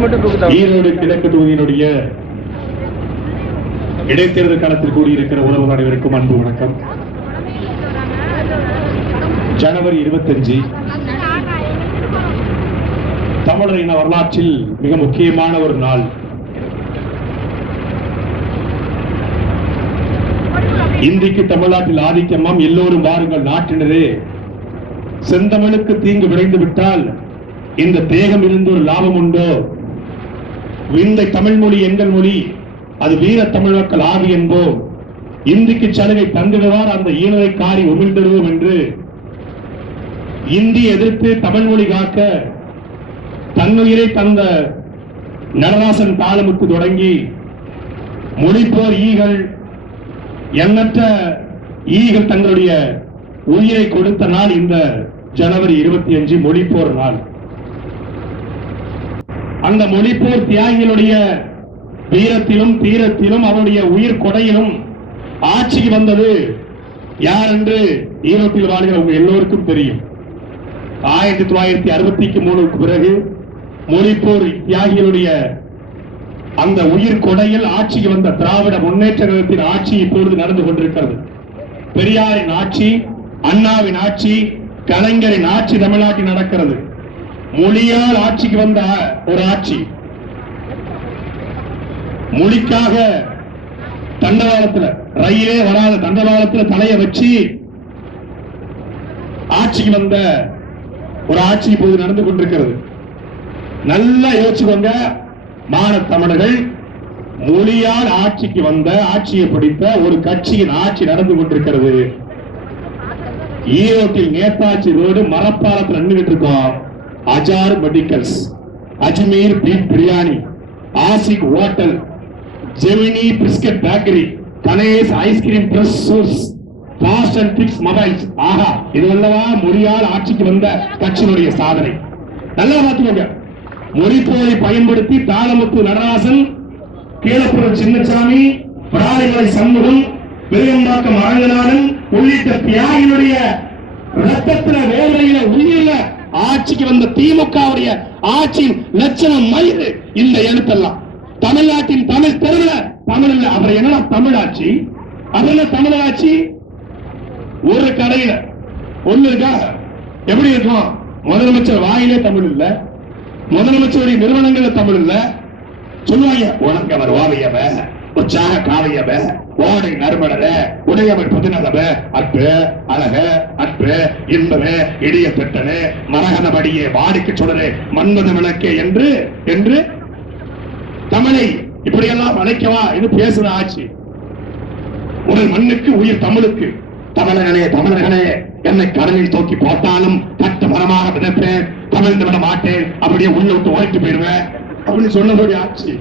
ஈரோடு கிழக்கு தொகுதியினுடைய இடைத்தேர்தல் காலத்தில் கூடியிருக்கிற உறவு அனைவருக்கும் அன்பு வணக்கம். ஜனவரி 25 தமிழர் இன வரலாற்றில் மிக முக்கியமான ஒரு நாள். இந்திக்கு தமிழ்நாட்டில் ஆதிக்கமாம். எல்லோரும் வாருங்கள் நாட்டினரே, செந்தமிழுக்கு தீங்கு விளைந்து விட்டால் இந்த தேகம் இருந்து ஒரு லாபம் உண்டோ? விந்தை தமிழ் மொழி எங்கள் மொழி, அது வீர தமிழ் மக்கள் ஆவி என்போம். இந்திக்கு சலுகை தந்திடுவார் அந்த ஈனரை காரி உமிழ்ந்திடுவோம் என்று இந்தி எதிர்த்து தமிழ் மொழி காக்க தன்னுயிரை தந்த நடராசன் தாளமுத்து தொடங்கி மொழிப்போர் ஈகள், எண்ணற்ற ஈகள் தங்களுடைய உயிரை கொடுத்த நாள் இந்த ஜனவரி 25 மொழிப்போர் நாள். அந்த மொழிப்போர் தியாகிகளுடைய வீரத்திலும் தீரத்திலும் அவருடைய உயிர் கொடையிலும் ஆட்சிக்கு வந்தது யார் என்று ஈரோட்டில் வாழ்கிற உங்க எல்லோருக்கும் தெரியும். 1963 பிறகு மொழிப்போர் தியாகிகளுடைய அந்த உயிர் கொடையில் ஆட்சிக்கு வந்த திராவிட முன்னேற்ற கழகத்தின் ஆட்சி இப்பொழுது நடந்து கொண்டிருக்கிறது. பெரியாரின் ஆட்சி, அண்ணாவின் ஆட்சி, கலைஞரின் ஆட்சி தமிழ்நாட்டில் நடக்கிறது. மொழியால் ஆட்சிக்கு வந்த ஒரு ஆட்சி. மொழிக்காக தண்டவாளத்துல, ரயிலே வராத தண்டவாளத்துல தலைய வச்சு ஆட்சிக்கு வந்த ஒரு ஆட்சி இப்போது நடந்து கொண்டிருக்கிறது. நல்லா யோசிச்சுக்கோங்க, மான தமிழர்கள், மொழியால் ஆட்சிக்கு வந்த, ஆட்சியை பிடித்த ஒரு கட்சியின் ஆட்சி நடந்து கொண்டிருக்கிறது. ஈரோட்டில் நேதாஜி ரோடு மரப்பாலத்தில் நின்றுகிட்டு இருக்கோம். Azhar medicals, Ajmer beef biryani, Ashiq hotel, Gemini biscuit bakery, Ganesh ice cream பிரஸ் சோர்ஸ், ஃபாஸ்ட் அண்ட் பிக்ஸ் மொபைல்ஸ். ஆஹா, இது அல்லவா மொழியால் ஆட்சிக்கு வந்த கட்சியினுடைய சாதனை. நல்லா பார்த்துக்கோங்க. மொழிப்போரை பயன்படுத்தி தாளமுத்து நடராசன், கீழப்புறம் சின்னசாமி, பிராணிமலை சண்முகம், பெரும்பாக்கம் அரங்கநாதன் உள்ளிட்ட தியாகிகளுடைய ரத்தத்தில வேலையில உயிரில ஆட்சிக்கு வந்த திமுகவுடைய ஆட்சியின் லட்சணம் மயிறு இந்த எழுத்தெல்லாம். தமிழ்நாட்டின் தமிழ் தெருவில் தமிழ் இல்ல, அப்புறம் என்ன தமிழ் ஆட்சி? அது தமிழ் ஆட்சி. ஒரு கடையில ஒண்ணு இருக்கா? எப்படி இருக்கும்? முதலமைச்சர் வாயிலே தமிழ் இல்ல, முதலமைச்சருடைய நிறுவனங்கள்ல தமிழ் இல்ல. சொல்லுவாங்க, உனக்கவர் ஓவையவ, உற்சாக காவையவ, ஓடை நறுமணர, உடையவர் புதினதவ, அற்பு அழக, அற்பு இன்பமே, இடிய பெட்டனே, மரகனபடியே, வாடிக்கு சுடரே, மன்மத விளக்கே என்று என்று தமிழை இப்படியெல்லாம் அழைக்கவா இது பேசுற ஆட்சி. உடல் மண்ணுக்கு உயிர் தமிழுக்கு. தமிழர்களே தமிழர்களே, என்னை கடலில் தூக்கி போட்டாலும் கட்ட மரமாக விதப்பேன், தமிழ்ந்து விட மாட்டேன், அப்படியே உள்ள விட்டு ஓடிட்டு போயிடுவேன் அப்படின்னு சொன்னபடி ஆட்சி.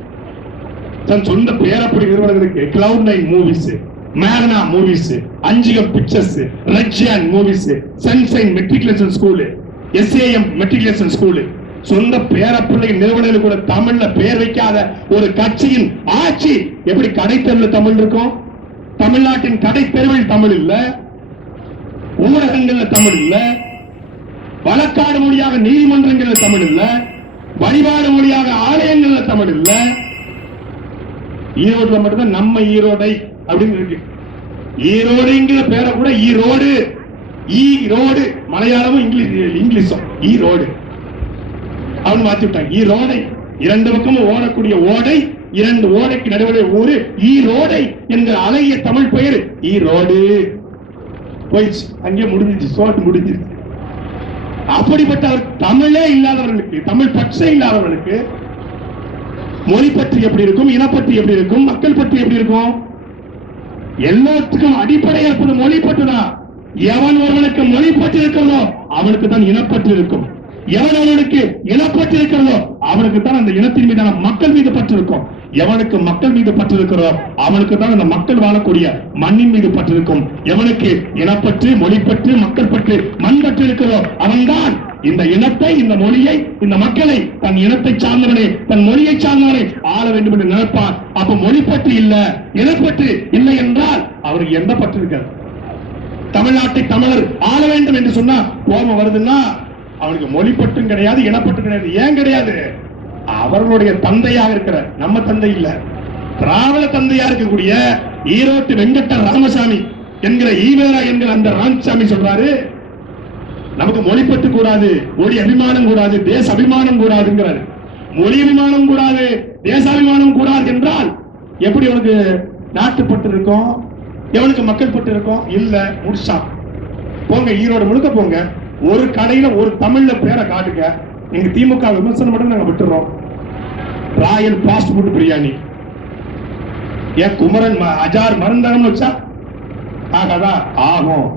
தன் சொந்த பேரப்படி நிறுவனங்களுக்கு கிளவுட்9 மூவிஸ், மேக்னா மூவிஸ், அஞ்சிகம் pictures, red giant movies, sunshine matriculation school, SAM matriculation school, சொந்த பேரப்பிள்ளை நிறுவனங்களுக்கு கூட தமிழ்ல பேர் வைக்காத ஒரு கட்சியின் ஆட்சி. எப்படி கடைத்தெருவில் தமிழ் இருக்கும்? தமிழ்நாட்டின் கடை தெருவில் தமிழ் இல்ல, ஊடகங்கள்ல தமிழ் இல்ல, வழக்காடு மொழியாக நீதிமன்றங்கள்ல தமிழ் இல்ல, வழிபாடு மொழியாக ஆலயங்கள்ல தமிழ் இல்ல. ஈரோடுல மட்டும்தான் நம்ம ஈரோடை அப்படின்னு இருக்கு. ஈரோடுங்கிற பேரை கூட ஈரோடு, ஈரோடு மலையாளமும் இங்கிலீஷும் ஈரோடு அவன் மாத்தி விட்டாங்க. ஈரோடை, இரண்டு பக்கமும் ஓடக்கூடிய ஓடை, இரண்டு ஓடைக்கு நடுவே ஊரு ஈரோடை என்கிற அழகிய தமிழ் பெயர் ஈரோடு போயிடுச்சு. அங்கே முடிஞ்சிச்சு, சோட்டு முடிஞ்சிருச்சு. அப்படிப்பட்ட தமிழே இல்லாதவர்களுக்கு, தமிழ் பற்றே இல்லாதவர்களுக்கு மொழி பற்றி எப்படி இருக்கும், இனப்பற்றி எப்படி இருக்கும், மக்கள் பற்றி எப்படி இருக்கும்? எல்லாத்துக்கும் அடிப்படை இருப்பது மொழி பற்றுதான். எவன் ஒருவனுக்கு மொழி பற்றி இருக்கிறதோ அவனுக்கு தான் இனப்பற்று இருக்கும். எவன் அவனுக்கு இனப்பற்று இருக்கிறதோ அவனுக்கு தான் அந்த இனத்தின் மீதான மக்கள் மீது பற்று இருக்கும். எவனுக்கு மக்கள் மீது பற்று இருக்கிறதோ அவனுக்கு தான் அந்த மக்கள் வாழக்கூடிய மண்ணின் மீது பற்று இருக்கும். எவனுக்கு இனப்பற்று, மொழிப்பற்று, மக்கள் பற்று, மண் பற்று இருக்கிறதோ அவன்தான் இந்த இனத்தை, இந்த மொழியை, இந்த மக்களை, தன் இனத்தை சார்ந்தவனே, தன் மொழியை சார்ந்தவனே ஆள வேண்டும் என்று நினைப்பான். அப்ப மொழிப்பற்று இல்ல, இனப்பற்று இல்லை என்றால் அவருக்கு எந்த பற்று இருக்காது. தமிழ்நாட்டை தமிழர் ஆள வேண்டும் என்று சொன்னா கோபம் வருதுன்னா அவனுக்கு மொழிப்பற்றும் கிடையாது, இனப்பற்றும் கிடையாது. ஏன் கிடையாது? அவர்களுடைய தந்தையாக இருக்கிற, நம்ம தந்தை இல்ல, திராவிட தந்தையா இருக்கக்கூடிய ஈரோட்டு வெங்கட்ட ராமசாமி என்கிற ஈவேரா என்கிற அந்த ராமசாமி சொல்றாரு, நமக்கு மொழி பற்று கூடாது, மொழி அபிமானம் கூடாது, தேச அபிமானம் கூடாதுங்கிறாரு. மொழி அபிமானம் கூடாது, தேசாபிமானம் கூடாது என்றால் எப்படி உனக்கு நாட்டுப்பட்டு இருக்கும், எவனுக்கு மக்கள் பட்டு இருக்கும்? இல்ல, முடிச்சான். போங்க, ஈரோடு முழுக்க போங்க, ஒரு கடையில ஒரு தமிழ்ல பேரை காட்டுங்க, எங்க திமுக விமர்சனம் மட்டும் நாங்க விட்டுறோம். ராயல் பாஸ்ட் ஃபுட் பிரியாணி, ஏன் குமரன் அஜார் மருந்தகம் வச்சா ஆகாதா? ஆகும்.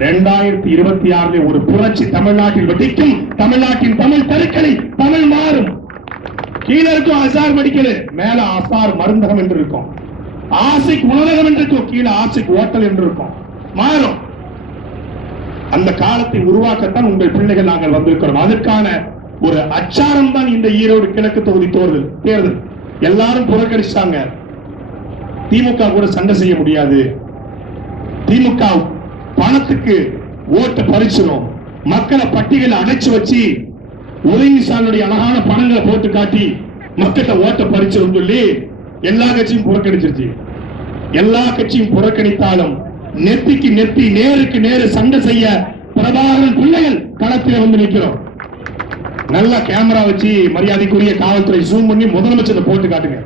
2026 ஒரு புரட்சி தமிழ்நாட்டில் வெடிக்கும். தமிழ்நாட்டின் தமிழ் தெருக்களை தமிழ் மாறும். கீழே இருக்கும் அசார் மெடிக்கல், மேல அசார் மருந்தகம் என்று இருக்கும், ஆசிக் உணவகம் என்று இருக்கும், கீழே ஆசிக் ஹோட்டல் என்று இருக்கும். மாறும். அந்த காலத்தை உருவாக்கத்தான் உங்கள் பிள்ளைகள் நாங்கள் வந்திருக்கிறோம். அதற்கான ஒரு அச்சாரம் தான் இந்த ஈரோடு கிழக்கு தொகுதி தேர்தல். எல்லாரும் புறக்கணிச்சாங்க. திமுக கூட சண்டை செய்ய முடியாது, திமுக பணத்துக்கு ஓட்டு பறிச்சிடும், மக்களை பட்டியலை அடைச்சு வச்சு உதயநிதியுடைய அழகான பணங்களை போட்டு காட்டி மக்கள்கிட்ட ஓட்ட பறிச்சிடும் சொல்லி எல்லா கட்சியும் புறக்கணிச்சிருச்சு. எல்லா கட்சியும் புறக்கணித்தாலும் நெத்திக்கு நெத்தி, நேருக்கு நேரு சண்டை செய்ய பிரபாகரன் பிள்ளைகள் களத்தில் வந்து நிற்கிறோம். நல்லா கேமரா வச்சு மரியாதைக்குரிய காவல்துறை ஜூம் பண்ணி முதலமைச்சர் போட்டு காட்டுங்க.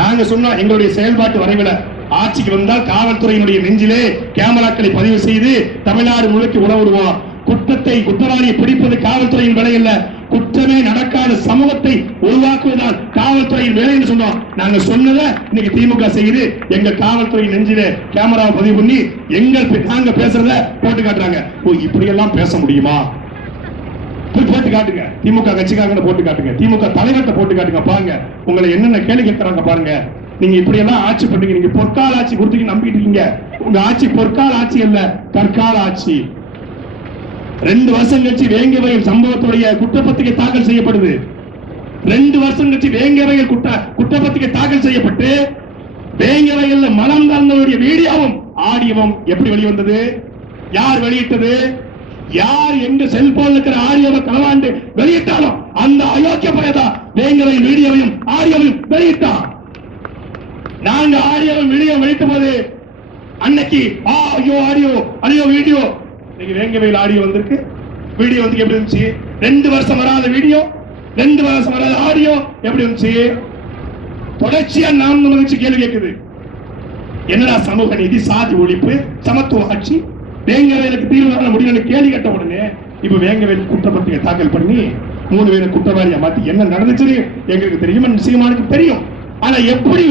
நாங்க சொன்னா எங்களுடைய செயல்பாட்டு வரைவில் ஆட்சிக்கு வந்தால் காவல்துறையினுடைய நெஞ்சிலே கேமராக்களை பதிவு செய்து தமிழ்நாடு முழுக்க உணவுடுவோம். குற்றவாளியை பிடிப்பது காவல்துறையின் வேலை அல்ல, குற்றமே நடக்காத சமூகத்தை உருவாக்குவதால் காவல்துறையின் வேலை என்று சொன்னோம். நாங்க சொன்னதை இன்னைக்கு திமுக செய்து எங்க காவல்துறை நெஞ்சிலே கேமராவை பதிவு பண்ணி நாங்க பேசுறத போட்டு காட்டுறாங்க. ஓ, இப்படி எல்லாம் பேச முடியுமா? போட்டு காட்டுங்க. திமுக கட்சிக்காரங்க போட்டு காட்டுங்க, திமுக தலைவர்கிட்ட போட்டு காட்டுங்க. பாருங்க உங்களை என்னென்ன கேள்வி கேட்கறாங்க பாருங்க. நீங்க இப்படி எல்லாம் ஆட்சி பண்றீங்க, நீங்க பொற்கால ஆட்சி கொடுத்து நம்பிட்டு இருக்கீங்க. உங்க ஆட்சி பொற்கால ஆட்சி அல்ல, கற்கால ஆட்சி. 2 வருஷம் கழிச்சு வேங்கை வயல் சம்பவத்துடைய குற்றப்பத்திரிகை தாக்கல் செய்யப்படுது. 2 வருஷம் கழிச்சு வேங்கை வயல் குற்றப்பத்திரிகை தாக்கல் செய்யப்பட்டு வேங்கை வயல்ல மலம் தாழ்ந்தவருடைய வீடியோவும் ஆடியோவும் எப்படி வெளிவந்தது? யார் வெளியிட்டது? யார் எங்க செல்போன் இருக்கிற ஆடியோவை களவாண்டு வெளியிட்டாலும் அந்த அயோக்கிய பயதா வேங்கை வயல் வீடியோவையும் ஆடியோவையும் வெளியிட்டான். நாங்க ஆடியோவும் வீடியோ வெளியிட்ட போது அன்னைக்கு ஐயோ ஆடியோ ஐயோ வீடியோ, இன்னைக்கு வேங்கை வயல் ஆடியோ வந்திருக்கு, வீடியோ வந்து எப்படி இருந்துச்சு? 2 வருஷம் வராத வீடியோ, 2 வருஷம் வராத ஆடியோ எப்படி இருந்துச்சு? தொடர்ச்சியா நாம் வச்சு கேள்வி கேட்குது. என்னடா சமூக நீதி, சாதி ஒழிப்பு, சமத்துவ ஆட்சி, வேங்கை வயலுக்கு தீர்வு காண முடியும்னு கேள்வி கேட்ட உடனே இப்ப வேங்கை வயல் குற்றப்பத்திரிகை தாக்கல் பண்ணி 3 பேரை குற்றவாளியா மாத்தி என்ன நடந்துச்சு எங்களுக்கு தெரியும், சீமானுக்கு தெரியும். ஆனா எப்படி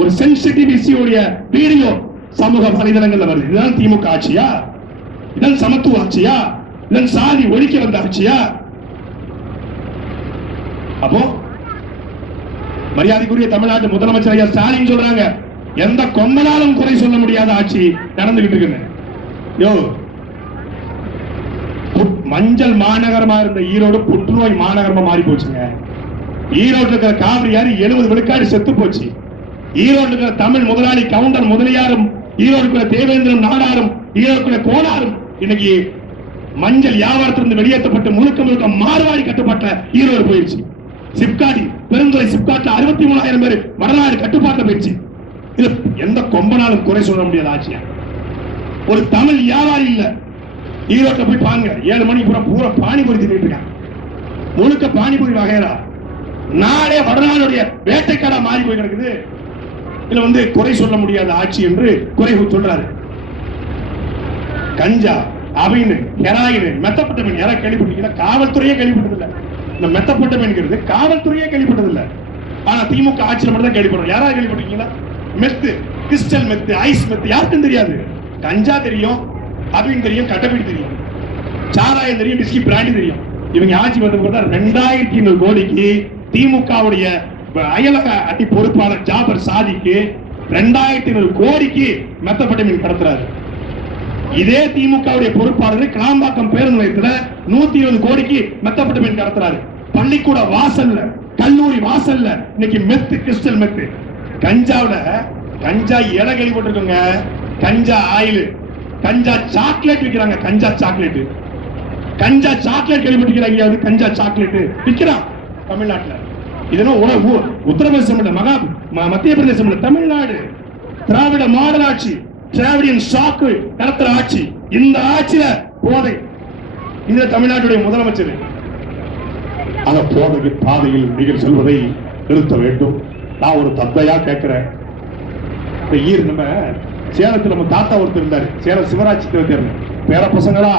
ஒரு சென்சிட்டிவ் இஷ்யூடைய வீடியோ சமூக வலைதளங்கள்ல வருது? இதுதான் திமுக ஆட்சியா? இதன் சமத்துவ ஆட்சியா? இதன் சாதி ஒழிக்க வந்த ஆட்சியா? அப்போ மரியாதைக்குரிய தமிழ்நாட்டு முதலமைச்சர் ஐயா ஸ்டாலின் சொல்றாங்க, எந்த கொம்பனாலும் குறை சொல்ல முடியாத ஆட்சி நடந்துகிட்டு இருக்கு. மஞ்சள் மாநகரமா இருந்த ஈரோடு புற்றுநோய் மாநகரமா மாறி போச்சுங்க. ஈரோடு இருக்கிற காவிரி ஆறு 70 விழுக்காடு செத்து போச்சு. ஈரோடு இருக்கிற தமிழ் முதலாளி கவுண்டர் முதலியாரும், ஈரோடு தேவேந்திரம் நாடாரும், ஈரோடு கோனாரும் இன்னைக்கு மஞ்சள் வியாபாரத்திலிருந்து வெளியேற்றப்பட்டு முழுக்க மார்வாடி கட்டுப்பட்ட ஈரோடு போயிடுச்சு. சிப்காடி பெருந்துறை சிப்காட்ல 63,000 பேர் வரலாறு கட்டுப்பாட்டில் போயிடுச்சு. இது எந்த கொம்பனாலும் குறை சொல்ல முடியாத ஆட்சியா? ஒரு தமிழ் வியாபாரி இல்ல. ஈரோட்டில் போய் பாருங்க, 7 மணி பூரா பானிபூரி தின்னுட்டு இருக்காங்க. முழுக்க பானிபூரி வகைரா. நாடே வடநாடுடைய வேட்டைக்காரா மாறி போய் கிடக்குது. இதுல வந்து குறை சொல்ல முடியாத ஆட்சி என்று குறை சொல்றாரு. கஞ்சா, அபின், ஹெராயின், மெத்தப்பட்டமின் யாராவது கேள்விப்பட்டீங்களா? காவல்துறையே கேள்விப்பட்டதில்லை. இந்த மெத்தப்பட்டமின்ங்கிறது காவல்துறையே கேள்விப்பட்டதில்லை. ஆனா திமுக ஆட்சியில் மட்டும் தான் கேள்விப்படுறோம். யாராவது கேள்விப்பட்டீங்களா? மெத்து, கிறிஸ்டல் மெத்து, ஐஸ் மெத்து யாருக்கும் தெரியாது. கஞ்சா தெரியும், அபின் தெரியும், கட்டப்பீடு தெரியும், சாராயம் தெரியும், பிஸ்கி பிராண்டி தெரியும். இவங்க ஆட்சி வந்து 2,200 கோடிக்கு திமுகவுடைய அயலக அட்டி பொறுப்பாளர் ஜாபர் சாதிக்கு 2,200 கோடிக்கு மெத்தப்பட்டமின் கடத்துறாரு. இதே திமுகவுடைய பொறுப்பாளர் கிளாம்பாக்கம் பேருந்து நிலையத்துல 120 கோடிக்கு மெத்தப்பட்டமின் கடத்துறாரு. பள்ளிக்கூட வாசல்ல, கல்லூரி வாசல்ல இன்னைக்கு மெத்து, கிறிஸ்டல் மெத்து. கஞ்சாவுல கஞ்சா இலை கேள்விப்பட்டிருக்கோங்க. கஞ்சா ஆயில், கஞ்சா சாக்லேட் விற்கிறாங்க. கஞ்சா சாக்லேட், கஞ்சா சாக்லேட் கேள்விப்பட்டிருக்கிறாங்க. கஞ்சா சாக்லேட் விற்கிறான். தமிழ்நாட்டுல. இதெல்லாம் உத்தரப்பிரதேசம் இல்ல, மத்திய பிரதேசம் இல்ல, தமிழ்நாடு. திராவிட மாடல் ஆட்சி, திராவிடியன் சாக்கு நடத்துற ஆட்சி. இந்த ஆட்சியில போதை. இந்த தமிழ்நாட்டுடைய முதலமைச்சர் அந்த போதைக்கு பாதையில் நீங்கள் செல்வதை நிறுத்த வேண்டும். நான் ஒரு தந்தையா கேட்கிறேன். நம்ம சேலத்தில் நம்ம தாத்தா ஒருத்தர் இருந்தாரு, சேலம் சிவராஜ் பேர பசங்களா,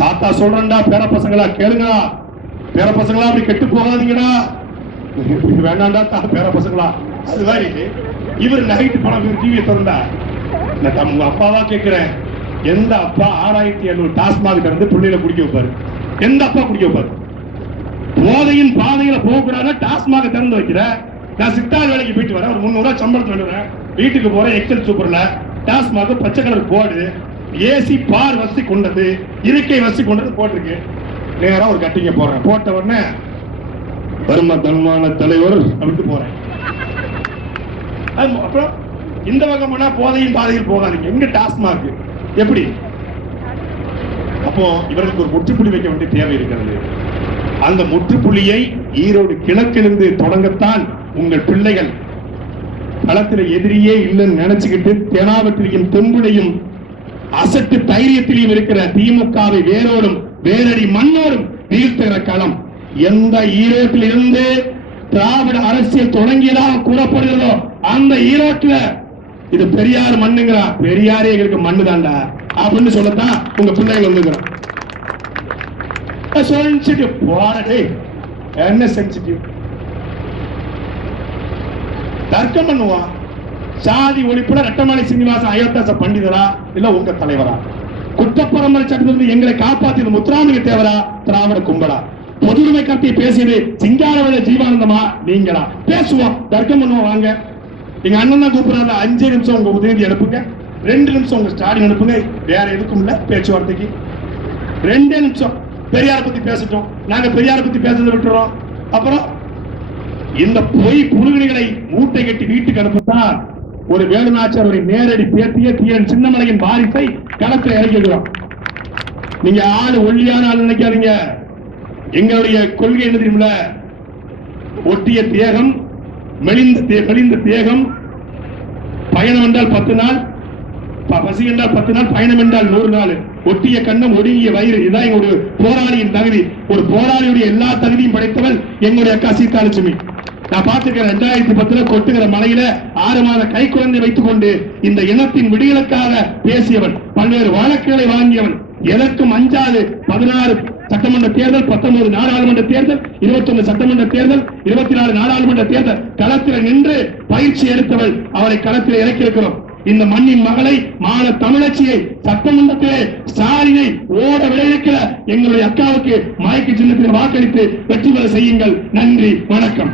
தாத்தா சொல்றா, பேர பசங்களா கேளுங்களா, பேர பசங்களா அப்படி கெட்டு போகாதீங்கடா, வேண்டாண்டா பேர பசங்களா. அது மாதிரி இவர் நைட்டு பணம் டிவியை திறந்தா, உங்க அப்பாவா கேட்கிறேன், எந்த அப்பா 6700 டாஸ்மாக் இருந்து பிள்ளைகளை குடிக்க வைப்பாரு? எந்த அப்பா குடிக்க வைப்பாரு? போதையின் பாதையில போகக்கூடாது, டாஸ்மாக திறந்து வைக்கிற. நான் சித்தாள் வேலைக்கு போயிட்டு வரேன், ஒரு 300 ரூபாய் சம்பளம் வேண்டுறேன், வீட்டுக்கு போறேன், எக்ஸல் சூப்பர்ல டாஸ்மாக பச்சை கலர் போர்டு, ஏசி பார் வசதி கொண்டது, இருக்கை வசதி கொண்டது போட்டிருக்கு. நேரம் ஒரு கட்டிங்க போறேன், போட்ட உடனே வரும தன்மான தலைவர் அப்படின்னு போறேன். அப்புறம் இந்த வகமான போதையின் பாதையில் போகாதீங்க. எங்க டாஸ்மாக் எப்படி? அப்போ இவர்களுக்கு ஒரு முற்றுப்புள்ளி வைக்க வேண்டிய தேவை இருக்கிறது. அந்த முற்றுப்புள்ளியை ஈரோடு கிழக்கிலிருந்து தொடங்கத்தான் உங்கள் பிள்ளைகள் களத்தில் எதிரியே இல்லைன்னு நினைச்சுக்கிட்டு தெனாவட்டிலையும் தெம்புலையும் அசட்டு தைரியத்திலையும் இருக்கிற திமுகவை வேரோடும் வேரடி மண்ணோடும் வீழ்த்துகிற களம். எந்த ஈரோட்டில் இருந்து திராவிட அரசியல் தொடங்கியதாக கூறப்படுகிறதோ அந்த ஈரோட்டில் இது பெரியார் மண்ணுங்கிறா, பெரியாரே எங்களுக்கு மண்ணு தாண்டா அப்படின்னு சொல்லத்தான் உங்க பிள்ளைகள் வந்துக்கிறோம். சென்சிட்டிவ் போறடே, என்ன சென்சிட்டிவ்? தர்க்கம் பண்ணுவான். சாதி ஒழிப்புல ரெட்டமலை சீனிவாசன் அயோத்தாச பண்டிதரா இல்ல உங்க தலைவரா? குற்றப்பரம்பரை சட்டத்திலிருந்து எங்களை காப்பாற்றியது முத்துராமலிங்க தேவரா, திராவிட கும்பலா? பொதுமை கட்டி பேசியது சிங்காரவேல ஜீவானந்தமா, நீங்களா? பேசுவோம், தர்க்கம் பண்ணுவோம். வாங்க, எங்க அண்ணன் தான் கூப்பிடுறாங்க. 5 நிமிஷம் உங்க உதயநிதி அனுப்புங்க, 2 நிமிஷம் உங்க ஸ்டாலின் அனுப்புங்க. வேற எதுக்கும் இல்ல பேச்சுவார்த்தைக்கு. 2 நிமிஷம் பெரியார பத்தி பேசட்டும், நாங்க பெரியார பத்தி பேசுறதை விட்டுறோம். அப்புறம் இந்த பொய் புழுகிகளை மூட்டை கட்டி வீட்டுக்கு அனுப்பத்தான் ஒரு வேலுநாச்சியாருடைய நேரடி பேத்திய தீரன் சின்னமலையின் வாரிசை களத்தில் இறக்கிடுறோம். நீங்க ஆளு ஒல்லியான ஆள் நினைக்காதீங்க. எங்களுடைய கொள்கை என்ன தெரியுமில்ல? ஒட்டிய தேகம், மெலிந்த தேகம், பயணம் என்றால் 10 நாள், பசி என்றால் 10 நாள், பயணம் என்றால் 100 நாள். ஒட்டிய கண்ணம், ஒடுங்கிய வயிறு, இதான் எங்களுடைய போராளியின் தகுதி. ஒரு போராளியுடைய எல்லா தகுதியும் படைத்தவள் எங்களுடைய அக்கா சீதாலட்சுமி. நான் பார்த்துக்கிறேன், 2010 கொட்டுகிற மலையில 6 மாத கை குழந்தை வைத்துக் கொண்டு இந்த இனத்தின் விடியலுக்காக பேசியவன், பல்வேறு வழக்குகளை வாங்கியவன், எதற்கும் அஞ்சாது 16 சட்டமன்ற தேர்தல், 19 நாடாளுமன்ற தேர்தல், 21 சட்டமன்ற தேர்தல், 24 நாடாளுமன்ற தேர்தல் களத்தில் நின்று பயிற்சி எடுத்தவள். அவரை களத்தில் இறக்கியிருக்கிறோம். இந்த மண்ணின் மகளை, மான தமிழச்சியை சட்டமன்றத்திலே ஸ்டாலினை ஓட விளைவிக்கிற எங்களுடைய அக்காவுக்கு மயக்கு சின்னத்தில் வாக்களித்து வெற்றி பெற செய்யுங்கள். நன்றி, வணக்கம்.